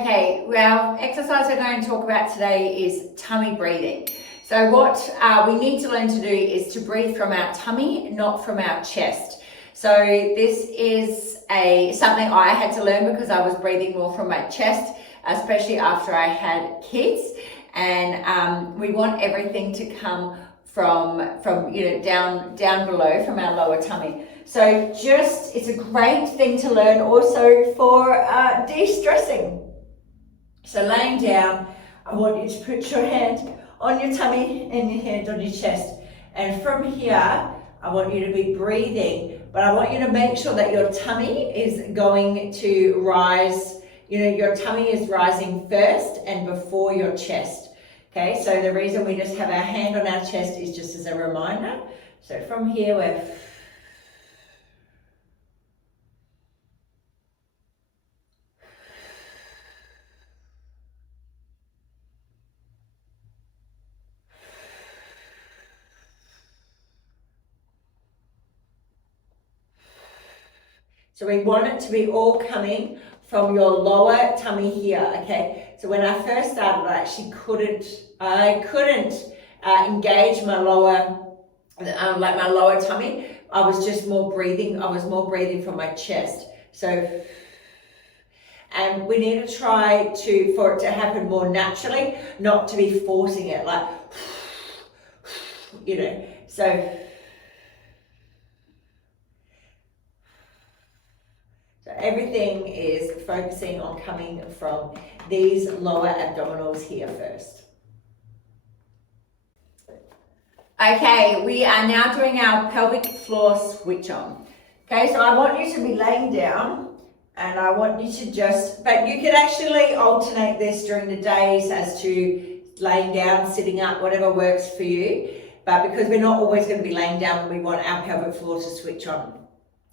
Okay, well, exercise we're going to talk about today is tummy breathing. So what we need to learn to do is to breathe from our tummy, not from our chest. So this is something I had to learn because I was breathing more from my chest, especially after I had kids. And we want everything to come from down below from our lower tummy. So it's a great thing to learn also for de-stressing. So laying down, I want you to put your hand on your tummy and your hand on your chest. And from here, I want you to be breathing, but I want you to make sure that your tummy is going to rise. Your tummy is rising first and before your chest. Okay, so the reason we just have our hand on our chest is just as a reminder. So from here, we're so we want it to be all coming from your lower tummy here, okay? So when I first started, I couldn't engage my lower, my lower tummy. I was just more breathing. I was more breathing from my chest. So, and we need to try for it to happen more naturally, not to be forcing it, like, so. So everything is focusing on coming from these lower abdominals here first. Okay, we are now doing our pelvic floor switch on. Okay, so I want you to be laying down and I want you to but you can actually alternate this during the days as to laying down, sitting up, whatever works for you. But because we're not always going to be laying down, we want our pelvic floor to switch on.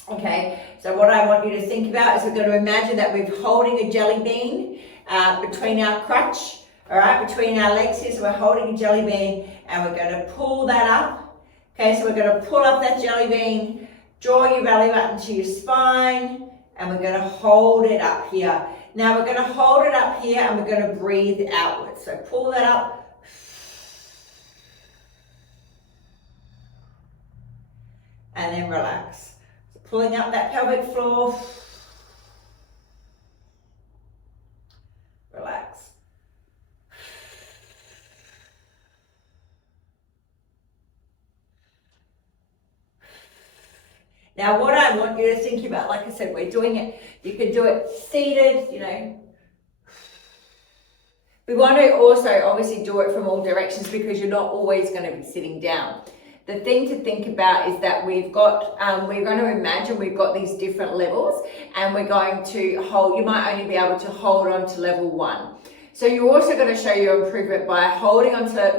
Okay, so what I want you to think about is we're going to imagine that we're holding a jelly bean between our crutch, all right, between our legs here. So we're holding a jelly bean and we're going to pull that up. Okay, so we're going to pull up that jelly bean, draw your belly button to your spine, and we're going to hold it up here. Now we're going to hold it up here and we're going to breathe outwards. So pull that up. And then relax. Pulling up that pelvic floor. Relax. Now what I want you to think about, like I said, we're doing it, you could do it seated, We want to also obviously do it from all directions because you're not always going to be sitting down. The thing to think about is that we're going to imagine we've got these different levels and we're going to hold, you might only be able to hold on to level 1. So you're also going to show your improvement by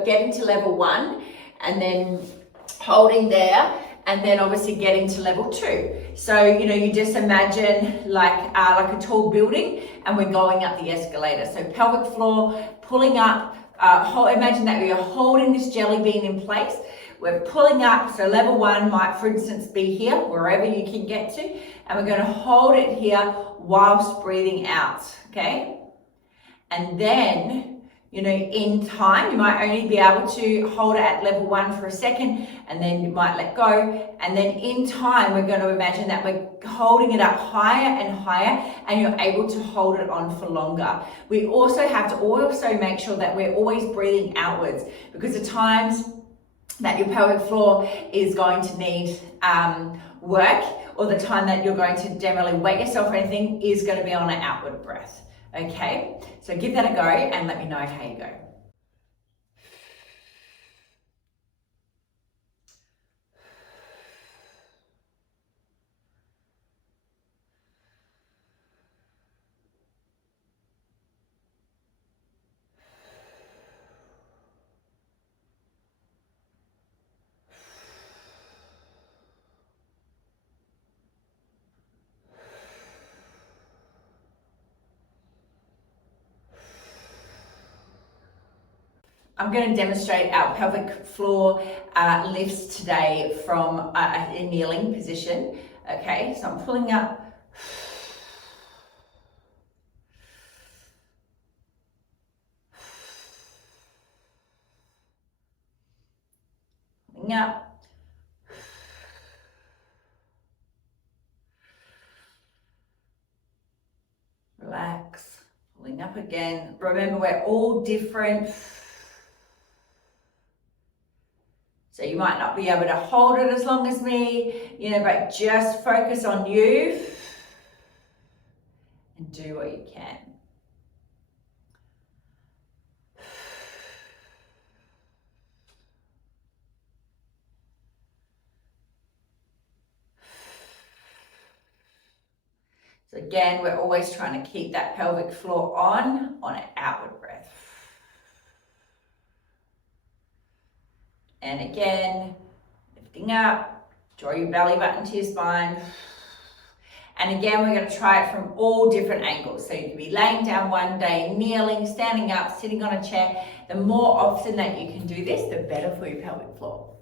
getting to level 1 and then holding there and then obviously getting to level 2. So, you just imagine like a tall building and we're going up the escalator. So pelvic floor, pulling up, imagine that we are holding this jelly bean in place. We're pulling up, so level 1 might, for instance, be here, wherever you can get to, and we're going to hold it here whilst breathing out, okay? And then, in time, you might only be able to hold it at level 1 for a second, and then you might let go, and then in time, we're going to imagine that we're holding it up higher and higher, and you're able to hold it on for longer. We also have to make sure that we're always breathing outwards, because at times, that your pelvic floor is going to need work, or the time that you're going to generally wet yourself or anything is going to be on an outward breath. Okay, so give that a go and let me know how you go. I'm going to demonstrate our pelvic floor lifts today from a kneeling position. Okay, so I'm pulling up lifting up. Relax, pulling up again. Remember, we're all different. So you might not be able to hold it as long as me, you know, but just focus on you and do what you can. So again, we're always trying to keep that pelvic floor on an outward breath. And again, lifting up, draw your belly button to your spine. And again, we're going to try it from all different angles. So you can be laying down one day, kneeling, standing up, sitting on a chair. The more often that you can do this, the better for your pelvic floor.